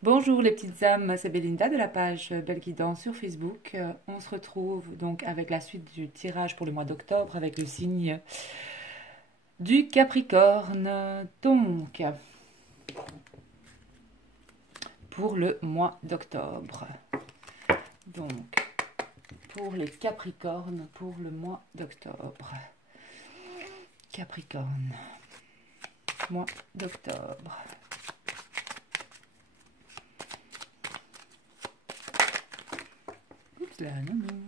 Bonjour les petites âmes, c'est Belinda de la page Belle Guidance sur Facebook. On se retrouve donc avec la suite du tirage pour le mois d'octobre avec le signe du Capricorne. Donc, pour le mois d'octobre. Donc, pour les Capricornes pour le mois d'octobre. Capricorne, mois d'octobre. Oups là, non, non.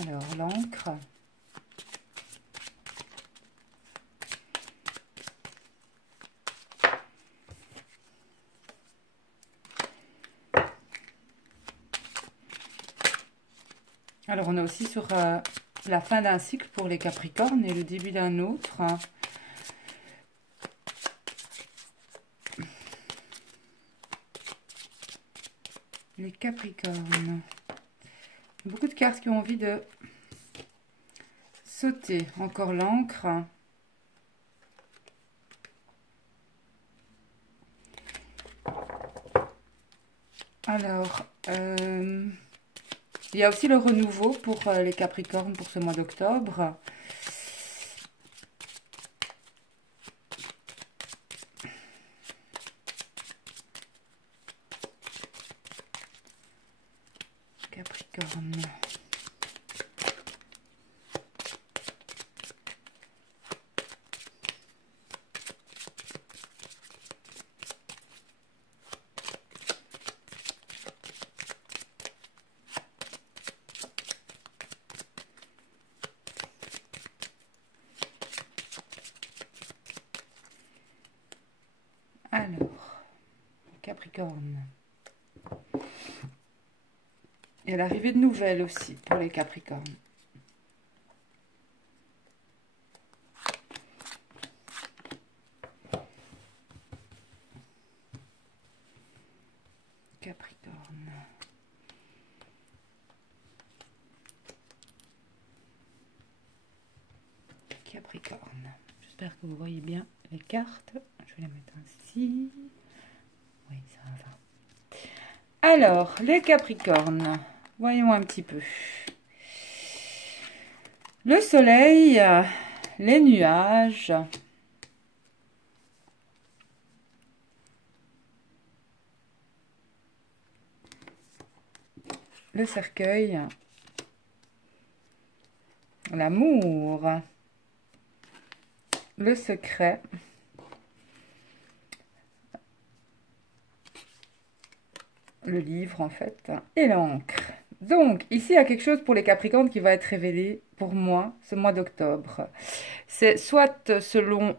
Alors, l'encre. Alors, on est aussi sur la fin d'un cycle pour les Capricornes et le début d'un autre. Les Capricornes. Beaucoup de cartes qui ont envie de sauter. Encore l'encre. Alors, il y a aussi le renouveau pour les Capricornes pour ce mois d'octobre. Capricorne. Alors, Capricorne. Et l'arrivée de nouvelles aussi pour les Capricornes. Capricorne. Capricorne. J'espère que vous voyez bien les cartes. Je vais les mettre ainsi. Oui, ça va. Alors, les Capricornes. Voyons un petit peu. Le soleil, les nuages. Le cercueil. L'amour. Le secret. Le livre en fait. Et l'encre. Donc, ici, il y a quelque chose pour les Capricornes qui va être révélé pour moi ce mois d'octobre. C'est soit selon...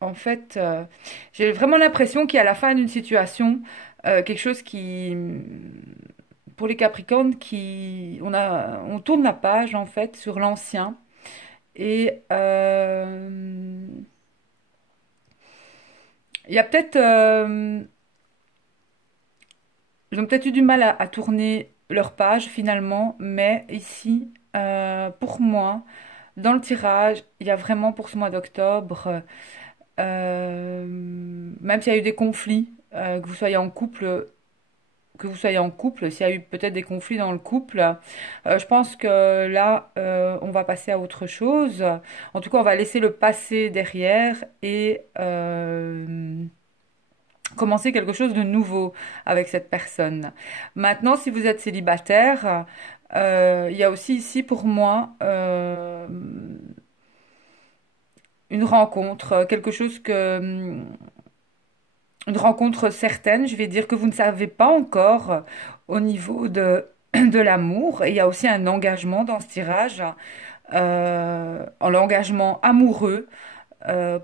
en fait, j'ai vraiment l'impression qu'il y a la fin d'une situation, quelque chose qui... Pour les Capricornes, on tourne la page en fait sur l'ancien. Et il y a peut-être... ils ont peut-être eu du mal à tourner leur page finalement, mais ici, pour moi, dans le tirage, il y a vraiment pour ce mois d'octobre, même s'il y a eu des conflits, que vous soyez en couple, s'il y a eu peut-être des conflits dans le couple, je pense que là, on va passer à autre chose. En tout cas, on va laisser le passé derrière et commencer quelque chose de nouveau avec cette personne. Maintenant, si vous êtes célibataire, il y a aussi ici pour moi une rencontre, quelque chose une rencontre certaine, je vais dire que vous ne savez pas encore au niveau de l'amour. Et il y a aussi un engagement dans ce tirage, l'engagement amoureux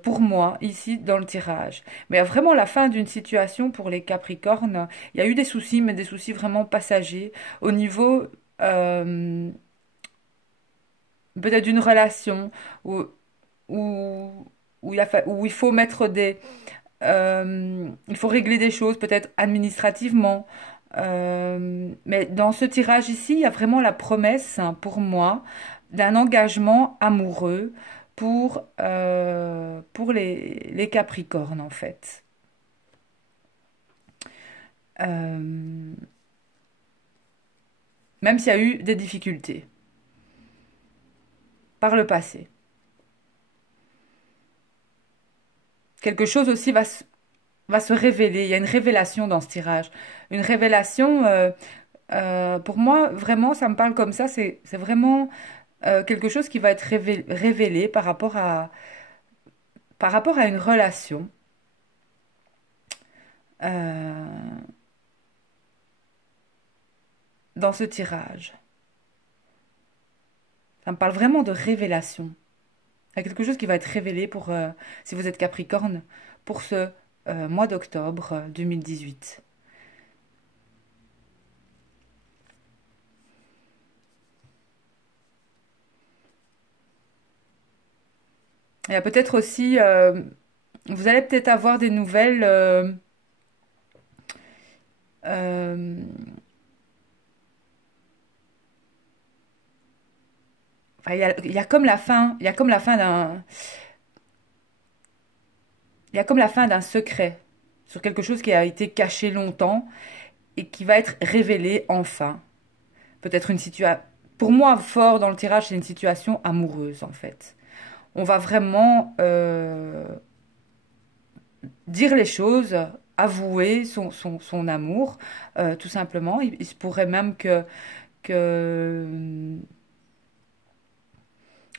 pour moi, ici, dans le tirage. Mais à vraiment la fin d'une situation pour les Capricornes, il y a eu des soucis, mais des soucis vraiment passagers au niveau peut-être d'une relation où, où il faut mettre il faut régler des choses, peut-être administrativement. Mais dans ce tirage ici, il y a vraiment la promesse, hein, pour moi, d'un engagement amoureux pour les Capricornes, en fait. Euh, Même s'il y a eu des difficultés par le passé. Quelque chose aussi va se révéler. Il y a une révélation dans ce tirage. Une révélation, pour moi, vraiment, ça me parle comme ça. C'est vraiment quelque chose qui va être révélé par rapport à une relation. euh, Dans ce tirage. Ça me parle vraiment de révélation. Il y a quelque chose qui va être révélé si vous êtes Capricorne, pour ce mois d'octobre 2018. Il y a peut-être aussi, vous allez peut-être avoir des nouvelles. Euh, enfin, il y a comme la fin, il y a comme la fin d'un, il y a comme la fin d'un secret sur quelque chose qui a été caché longtemps et qui va être révélé enfin. Peut-être une situation. Pour moi, fort dans le tirage, c'est une situation amoureuse en fait. On va vraiment dire les choses, avouer son amour, tout simplement. Il se pourrait même que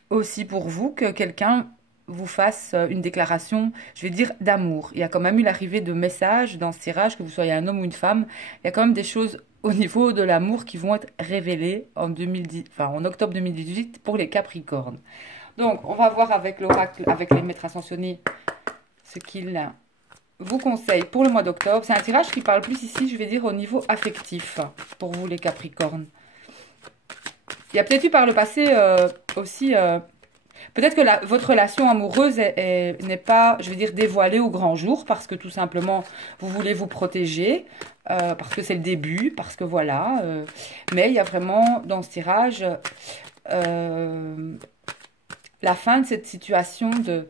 aussi pour vous, que quelqu'un vous fasse une déclaration, je vais dire, d'amour. Il y a quand même eu l'arrivée de messages dans ce tirage, que vous soyez un homme ou une femme. Il y a quand même des choses au niveau de l'amour qui vont être révélées en 2010, enfin, en octobre 2018 pour les Capricornes. Donc, on va voir avec l'oracle, avec les maîtres ascensionnés, ce qu'il vous conseille pour le mois d'octobre. C'est un tirage qui parle plus ici, je vais dire, au niveau affectif, pour vous les Capricornes. Il y a peut-être eu par le passé aussi, peut-être que votre relation amoureuse n'est pas, je vais dire, dévoilée au grand jour, parce que tout simplement, vous voulez vous protéger, parce que c'est le début, parce que voilà. Mais il y a vraiment, dans ce tirage, la fin de cette situation de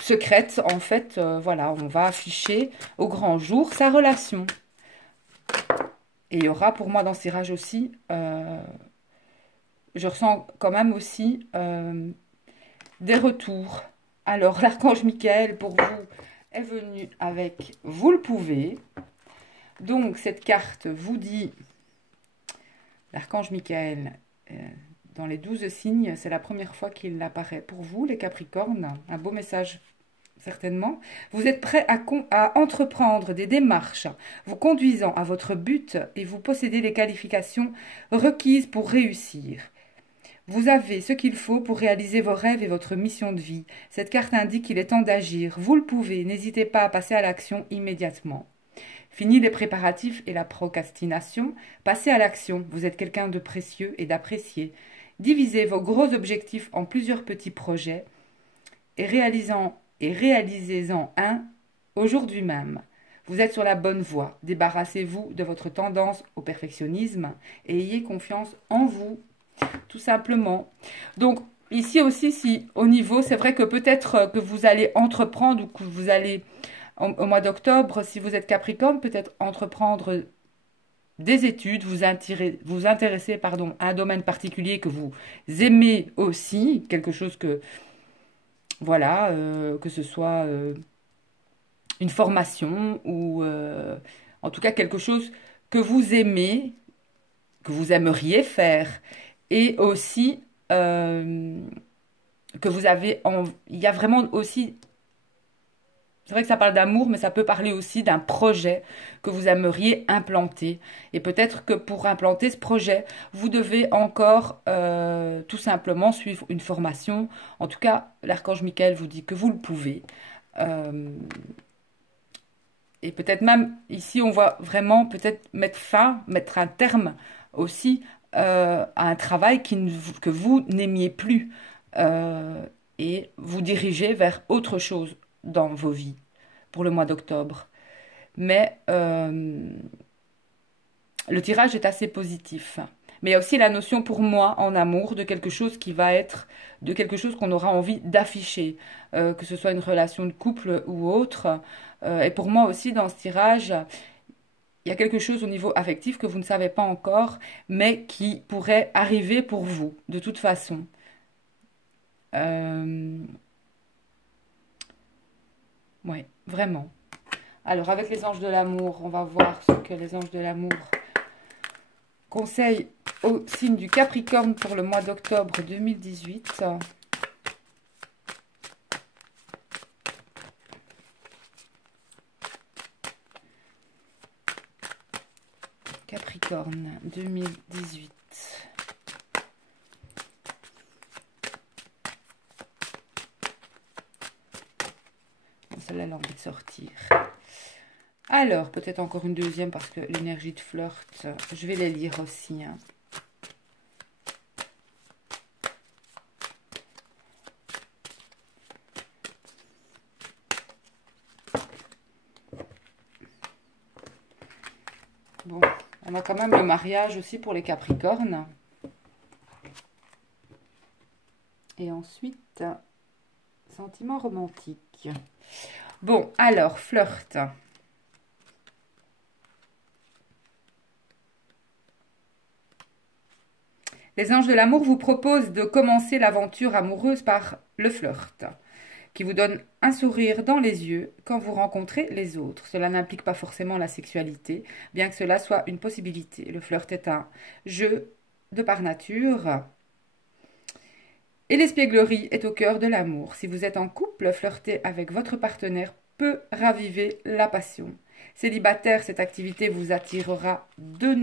secrète, en fait, voilà, on va afficher au grand jour sa relation. Et il y aura pour moi dans ce tirage aussi, je ressens quand même aussi des retours. Alors, l'archange Michael, pour vous, est venu avec vous le pouvez. Donc, cette carte vous dit, l'archange Michael, dans les 12 signes, c'est la première fois qu'il apparaît pour vous, les Capricornes. Un beau message certainement. Vous êtes prêt à entreprendre des démarches vous conduisant à votre but et vous possédez les qualifications requises pour réussir. Vous avez ce qu'il faut pour réaliser vos rêves et votre mission de vie. Cette carte indique qu'il est temps d'agir. Vous le pouvez, n'hésitez pas à passer à l'action immédiatement. Fini les préparatifs et la procrastination, passez à l'action. Vous êtes quelqu'un de précieux et d'apprécié. Divisez vos gros objectifs en plusieurs petits projets et réalisez-en un aujourd'hui même. Vous êtes sur la bonne voie. Débarrassez-vous de votre tendance au perfectionnisme et ayez confiance en vous, tout simplement. Donc, ici aussi, si au niveau, c'est vrai que peut-être que vous allez entreprendre ou que vous allez, au mois d'octobre, si vous êtes Capricorne, peut-être entreprendre des études, vous intéresser pardon, à un domaine particulier que vous aimez aussi, quelque chose que, voilà, que ce soit une formation ou en tout cas quelque chose que vous aimez, que vous aimeriez faire et aussi que vous avez il y a vraiment aussi, c'est vrai que ça parle d'amour, mais ça peut parler aussi d'un projet que vous aimeriez implanter. Et peut-être que pour implanter ce projet, vous devez encore tout simplement suivre une formation. En tout cas, l'archange Michael vous dit que vous le pouvez. Euh, et peut-être même ici, on va vraiment peut-être mettre un terme aussi à un travail que vous n'aimiez plus et vous diriger vers autre chose dans vos vies pour le mois d'octobre. Mais le tirage est assez positif. Mais il y a aussi la notion pour moi en amour de quelque chose qui va être, de quelque chose qu'on aura envie d'afficher, que ce soit une relation de couple ou autre. Et pour moi aussi, dans ce tirage, il y a quelque chose au niveau affectif que vous ne savez pas encore, mais qui pourrait arriver pour vous, de toute façon. Euh, ouais, vraiment. Alors, avec les anges de l'amour, on va voir ce que les anges de l'amour conseillent au signe du Capricorne pour le mois d'octobre 2018. Capricorne 2018. Celle-là, elle a envie de sortir. Alors, peut-être encore une deuxième parce que l'énergie de flirt, je vais les lire aussi. Hein. Bon, on a quand même le mariage aussi pour les Capricornes. Et ensuite, sentiment romantique. Bon, alors, flirt. Les anges de l'amour vous proposent de commencer l'aventure amoureuse par le flirt, qui vous donne un sourire dans les yeux quand vous rencontrez les autres. Cela n'implique pas forcément la sexualité, bien que cela soit une possibilité. Le flirt est un jeu de par nature. Et l'espièglerie est au cœur de l'amour. Si vous êtes en couple, flirter avec votre partenaire peut raviver la passion. Célibataire, cette activité vous attirera de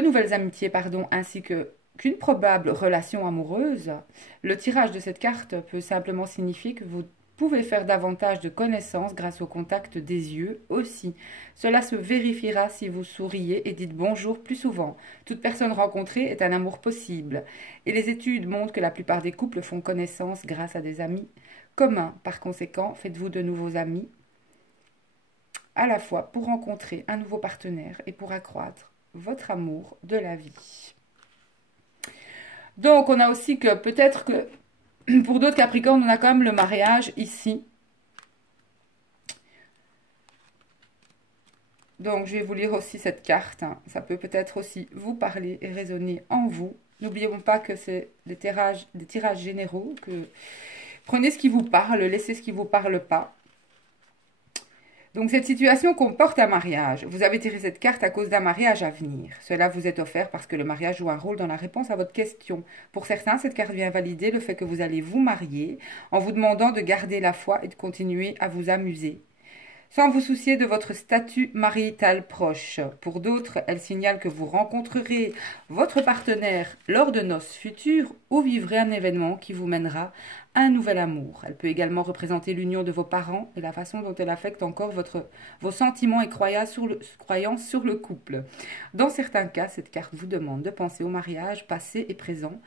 nouvelles amitiés, ainsi qu'une probable relation amoureuse. Le tirage de cette carte peut simplement signifier que vous pouvez faire davantage de connaissances grâce au contact des yeux aussi. Cela se vérifiera si vous souriez et dites bonjour plus souvent. Toute personne rencontrée est un amour possible. Et les études montrent que la plupart des couples font connaissance grâce à des amis communs. Par conséquent, faites-vous de nouveaux amis à la fois pour rencontrer un nouveau partenaire et pour accroître votre amour de la vie. Donc, on a aussi que peut-être que pour d'autres Capricornes, on a quand même le mariage ici. Donc, je vais vous lire aussi cette carte. Hein. Ça peut peut-être aussi vous parler et résonner en vous. N'oublions pas que c'est des tirages généraux. Que prenez ce qui vous parle, laissez ce qui ne vous parle pas. Donc, cette situation comporte un mariage. Vous avez tiré cette carte à cause d'un mariage à venir. Cela vous est offert parce que le mariage joue un rôle dans la réponse à votre question. Pour certains, cette carte vient valider le fait que vous allez vous marier en vous demandant de garder la foi et de continuer à vous amuser, sans vous soucier de votre statut marital proche. Pour d'autres, elle signale que vous rencontrerez votre partenaire lors de noces futures ou vivrez un événement qui vous mènera à un nouvel amour. Elle peut également représenter l'union de vos parents et la façon dont elle affecte encore vos sentiments et croyances sur le couple. Dans certains cas, cette carte vous demande de penser au mariage passé et présent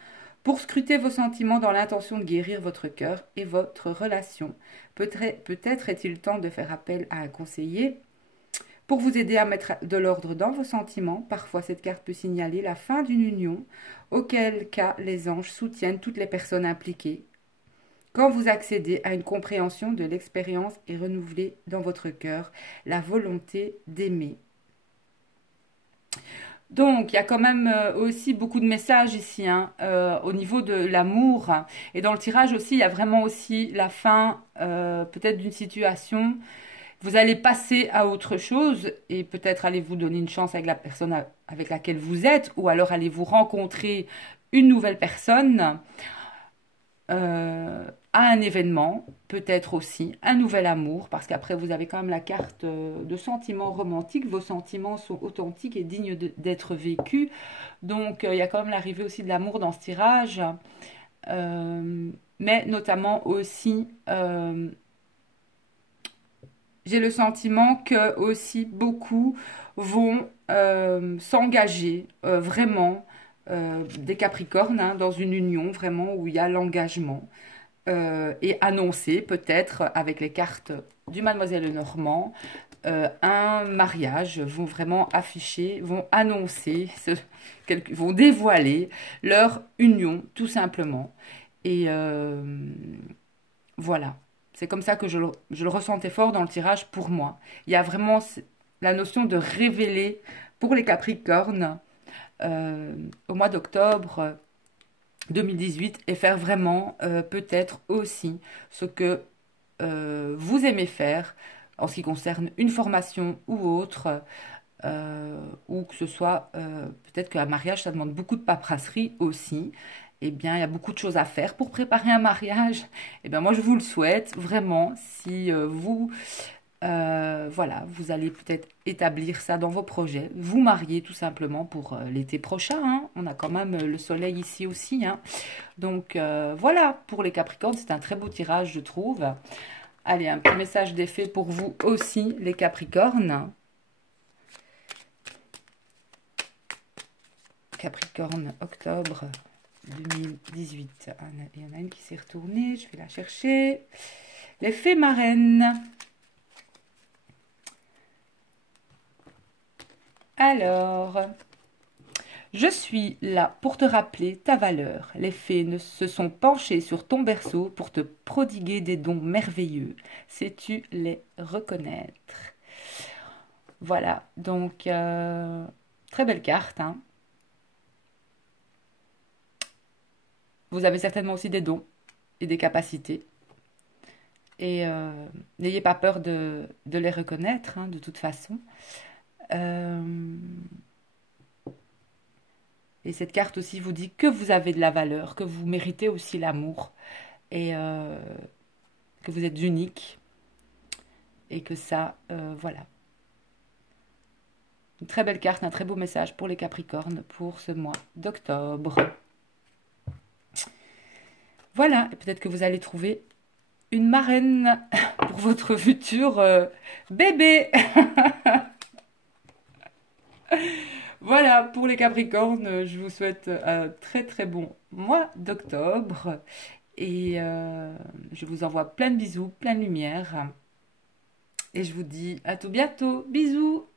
pour scruter vos sentiments dans l'intention de guérir votre cœur et votre relation. Peut-être est-il temps de faire appel à un conseiller pour vous aider à mettre de l'ordre dans vos sentiments. Parfois, cette carte peut signaler la fin d'une union, auquel cas les anges soutiennent toutes les personnes impliquées. Quand vous accédez à une compréhension de l'expérience et renouvelez dans votre cœur la volonté d'aimer. Donc, il y a quand même aussi beaucoup de messages ici, hein, au niveau de l'amour. Et dans le tirage aussi, il y a vraiment aussi la fin, peut-être d'une situation. Vous allez passer à autre chose et peut-être allez vous donner une chance avec la personne avec laquelle vous êtes, ou alors allez vous rencontrer une nouvelle personne à un événement, peut-être aussi un nouvel amour, parce qu'après vous avez quand même la carte de sentiments romantiques, vos sentiments sont authentiques et dignes d'être vécus, donc il y a quand même l'arrivée aussi de l'amour dans ce tirage, mais notamment aussi, j'ai le sentiment que aussi beaucoup vont s'engager vraiment, des Capricornes, hein, dans une union vraiment où il y a l'engagement. Et annoncer peut-être avec les cartes du Mademoiselle Lenormand un mariage, vont vraiment afficher, vont annoncer, vont dévoiler leur union, tout simplement. Et voilà, c'est comme ça que je le ressentais fort dans le tirage pour moi. Il y a vraiment la notion de révéler pour les Capricornes au mois d'octobre 2018 et faire vraiment peut-être aussi ce que vous aimez faire en ce qui concerne une formation ou autre, ou que ce soit peut-être qu'un mariage, ça demande beaucoup de paperasserie aussi. Eh bien, il y a beaucoup de choses à faire pour préparer un mariage. Eh bien, moi, je vous le souhaite vraiment. Si voilà, vous allez peut-être établir ça dans vos projets, vous marier tout simplement pour l'été prochain, hein. On a quand même le soleil ici aussi, hein. Donc voilà, pour les Capricornes, c'est un très beau tirage, je trouve. Allez, un petit message d'effet pour vous aussi, les Capricornes. Capricorne, octobre 2018. Il y en a une qui s'est retournée, je vais la chercher. Les fées marraines. Alors, je suis là pour te rappeler ta valeur. Les fées ne se sont penchées sur ton berceau pour te prodiguer des dons merveilleux. Sais-tu les reconnaître? Voilà, donc très belle carte, hein. Vous avez certainement aussi des dons et des capacités. Et n'ayez pas peur de les reconnaître, hein, de toute façon. Et cette carte aussi vous dit que vous avez de la valeur, que vous méritez aussi l'amour et que vous êtes unique et que ça, voilà. Une très belle carte, un très beau message pour les Capricornes pour ce mois d'octobre. Voilà, et peut-être que vous allez trouver une marraine pour votre futur bébé. Voilà, pour les Capricornes, je vous souhaite un très très bon mois d'octobre. Et je vous envoie plein de bisous, plein de lumière. Et je vous dis à tout bientôt. Bisous!